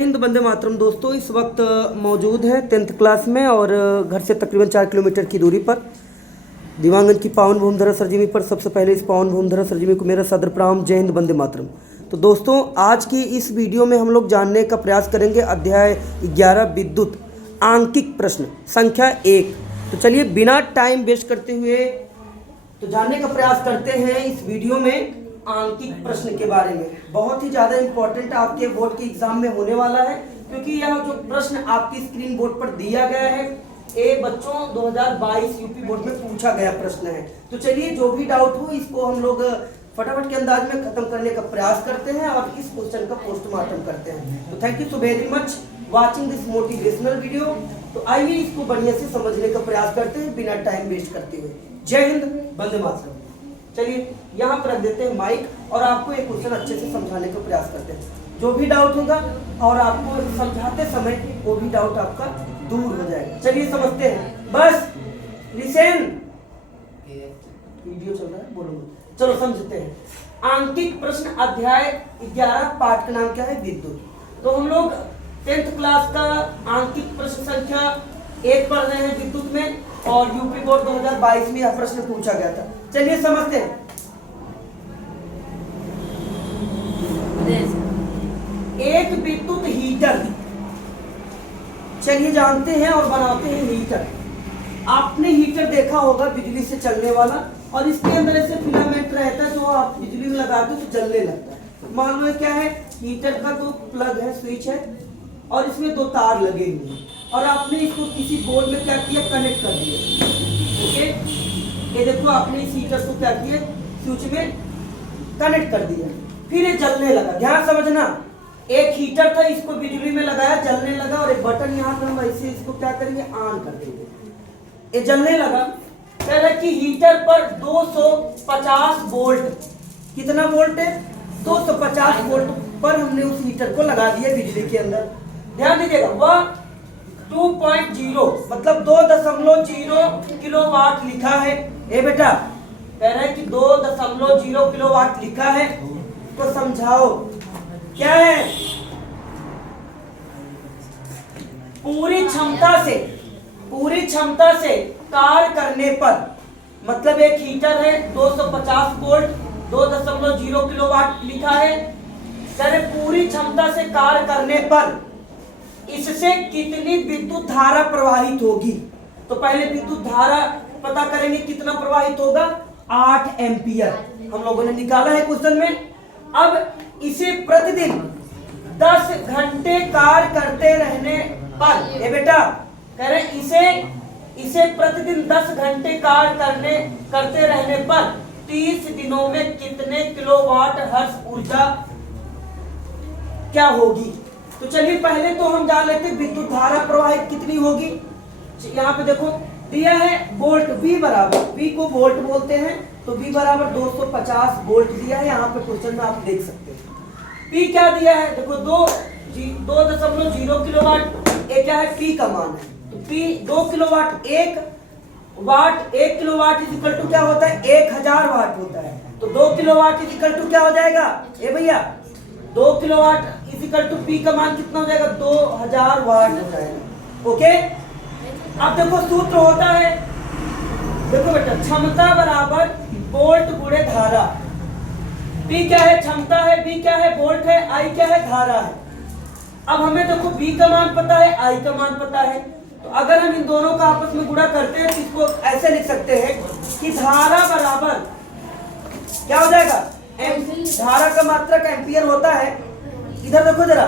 हिंद वंदे मातरम। दोस्तों इस वक्त मौजूद है 10th क्लास में और घर से तकरीबन 4 किलोमीटर की दूरी पर दिवांगन की पावन भूमधरा सरजमी पर सबसे पहले इस पावन भूमधरा सरजमी को मेरा सदर प्रणाम। जय हिंद वंदे मातरम। तो दोस्तों आज की इस वीडियो में हम लोग जानने का प्रयास करेंगे अध्याय 11 विद्युत आंकिक प्रश्न संख्या 1। तो चलिए बिना टाइम वेस्ट करते हुए तो जानने का प्रयास करते हैं इस वीडियो में आंकिक प्रश्न के बारे में। बहुत ही ज़्यादा इम्पोर्टेंट आपके बोर्ड के एग्जाम में होने वाला है, क्योंकि यह जो प्रश्न आपकी स्क्रीन बोर्ड पर दिया गया है ये बच्चों 2022 यूपी बोर्ड में पूछा गया प्रश्न है। तो चलिए जो भी डाउट हो इसको हम लोग फटाफट के अंदाज में खत्म करने का प्रयास करते हैं और इस क्वेश्चन का पोस्टमार्टम करते हैं। तो thank you so very much watching this motivational video. तो आइए इसको बढ़िया से समझने का प्रयास करते हैं बिना टाइम वेस्ट करते हुए। जय हिंद वंदे मातरम। चलिए यहाँ पर रख देते हैं माइक और आपको एक क्वेश्चन अच्छे से समझाने का प्रयास करते हैं। जो भी डाउट होगा और आपको समझाते समय वो भी डाउट आपका दूर हो जाएगा। चलिए समझते हैं। बस लिसन, वीडियो चल रहा है, बोलो चलो समझते हैं। आंकिक प्रश्न अध्याय 11 पाठ का नाम क्या है? विद्युत। तो हम लोग 10th क्लास का आंकिक प्रश्न संख्या 1 पढ़ रहे हैं विद्युत में, और यूपी बोर्ड 2022 में यह प्रश्न पूछा गया था। चलिए समझते हैं। एक विद्युत हीटर, चलिए जानते हैं और बनाते हैं हीटर। आपने हीटर देखा होगा बिजली से चलने वाला, और इसके अंदर ऐसे फिलामेंट रहता है जो आप बिजली में लगाते हो तो जलने लगता है। मान लो क्या है, हीटर का तो प्लग है, स्विच है, और इसमें 2 तार लगे हुए हैं, और आपने इसको किसी बोर्ड में क्या किया, कनेक्ट कर दिया। ओके, ये देखो आपने इस हीटर को क्या किया, स्विच में कनेक्ट कर दिया, फिर ये जलने लगा। ध्यान समझना, एक हीटर था, इसको बिजली में लगाया, जलने लगा, और एक बटन यहाँ पर हम ऐसे इसको क्या करेंगे, ऑन कर देंगे, ये जलने लगा। कह रहा कि हीटर पर 250 वोल्ट, कितना वोल्ट है, 250 वोल्ट पर हमने उस हीटर को लगा दिया बिजली के अंदर। ध्यान दीजिएगा, वह 2.0 मतलब 2.0 किलोवाट लिखा है। ए बेटा कह रहा है कि 2.0 किलोवाट लिखा है, तो समझाओ क्या है। पूरी क्षमता से कार्य करने पर, मतलब एक हीटर है 250 वोल्ट 2.0 किलोवाट लिखा है। पूरी क्षमता से कार्य करने पर इससे कितनी विद्युत धारा प्रवाहित होगी। तो पहले विद्युत धारा पता करेंगे, कितना प्रवाहित होगा, 8 एम्पियर हम लोगों ने निकाला है क्वेश्चन में। अब इसे प्रतिदिन 10 घंटे कार्य करते रहने पर, ये बेटा कह रहे इसे प्रतिदिन 10 घंटे कार्य करते रहने पर 30 दिनों में कितने किलोवाट हर्ट्ज ऊर्जा क्या होगी। तो चलिए पहले तो हम जान लेते हैं विद्युत धारा प्रवाहित कितनी होगी। यहाँ पे देखो दिया है वोल्ट, V बराबर, V को वोल्ट बोलते हैं, तो V बराबर 250 वोल्ट दिया है यहाँ पे क्वेश्चन में, आप देख सकते हैं। P क्या दिया है, देखो 2.0 किलोवाट, ये क्या है, P का मान है। तो P 2 kilowatt, 1 kilowatt is equal to क्या होता है, 1000 वाट होता है। तो 2 किलोवाट इज इक्वल टू क्या हो जाएगा, ये भैया 2 kilowatt is equal to P का मान कितना हो जाएगा, 2000 वाट हो जाएगा। ओके, अब देखो सूत्र होता है, देखो बेटा, क्षमता बराबर वोल्ट गुणे धारा। P क्या है, क्षमता है, V क्या है, वोल्ट है, I क्या है, धारा है। अब हमें देखो V का मान पता है, I का मान पता है, तो अगर हम इन दोनों का आपस में गुणा करते हैं तो इसको ऐसे लिख सकते हैं कि धारा बराबर क्या हो जाएगा, धारा का मात्रक एम्पियर होता है। इधर देखो जरा,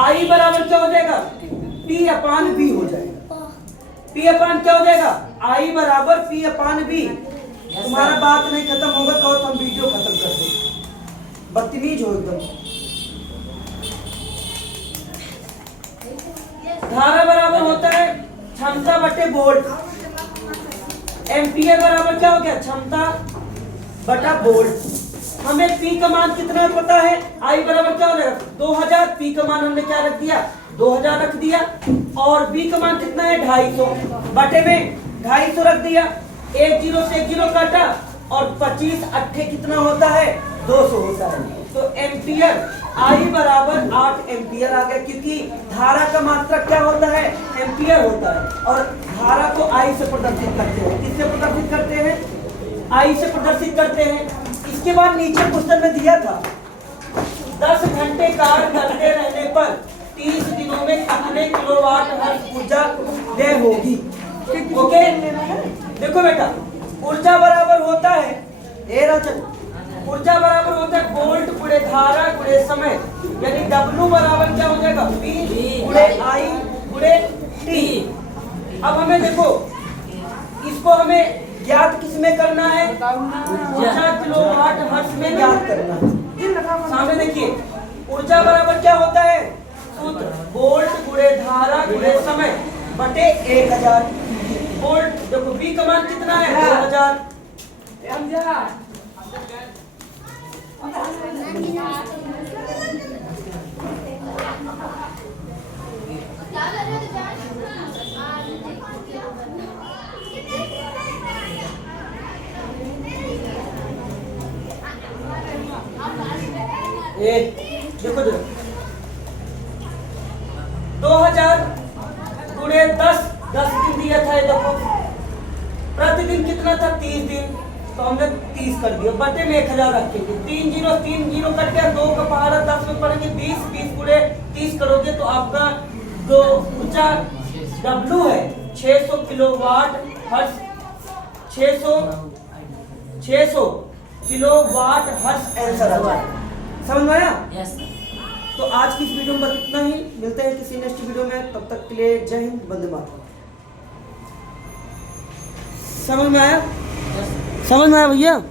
I बराबर क्या हो जाएगा, P/V हो जाएगा। P/, क्या हो जाएगा, I बराबर P/V। तुम्हारा बात नहीं खत्म होगा कहो तो हम वीडियो खत्म कर देंगे, बदतमीज हो एकदम। धारा बराबर होता है क्षमता बटे वोल्ट, एम्पियर बराबर क्या हो गया, क्षमता बटा वोल्ट। हमें P का मान कितना पता है, I बराबर क्या हो जाएगा, 2000। P का मान हमने क्या रख दिया, 2000 रख दिया, और V का मान कितना है, 250 बटे में 250 रख दिया। 1 0 से 1 0 काटा, और 25 अट्ठे कितना होता है, 200 होता है। तो एम्पियर आई बराबर 8 एम्पियर आ गया, क्योंकि धारा का मात्रक क्या होता है, एम्पियर होता है, और धारा को आई से प्रदर्शित करते हैं। किससे प्रदर्शित करते हैं, आई से प्रदर्शित करते हैं। इसके बाद नीचे क्वेश्चन में दिया था 10 घंटे कार्य करते रहने पर 30 दिनों में कितने किलोवाट हर्स ऊर्जा व्यय होगी। ओके, देखो बेटा, ऊर्जा बराबर होता है, ऊर्जा बराबर होता है वोल्ट गुणे धारा गुणे समय, यानी W बराबर क्या हो जाएगा, V गुणे I गुणे T। अब हमें देखो, इसको हमें ज्ञात किस में करना है, ऊर्जा किलोवाट हर्ट्ज में ज्ञात करना है। सामने देखिए, ऊर्जा बराबर क्या होता है, सूत्र वोल्ट गुणे धारा गुणे समय बटे 1000 वोल्ट। देखो V का मान कितना है, 2000। देखो 2000 गुणे 10 दिन दिया था, ये देखो प्रतिदिन कितना था, 30 दिन, तो हमने 30 कर दिया, बटे में 1000 रखेंगे। 3 जीरो कट गया, 2 का पहाड़ा 10 में पड़ेंगे 20 गुणे 30 करोगे तो आपका जो ऊर्जा W है 600 kilowatt hertz, 600 kilowatt hertz answer आ जाएगा। समझ में आया? यस। तो आज की इस वीडियो में बस इतना ही, मिलते हैं किसी नेक्स्ट वीडियो में, तब तक के लिए जय हिंद, वंदे मातरम। समझ में आया? समझ में आया भैया?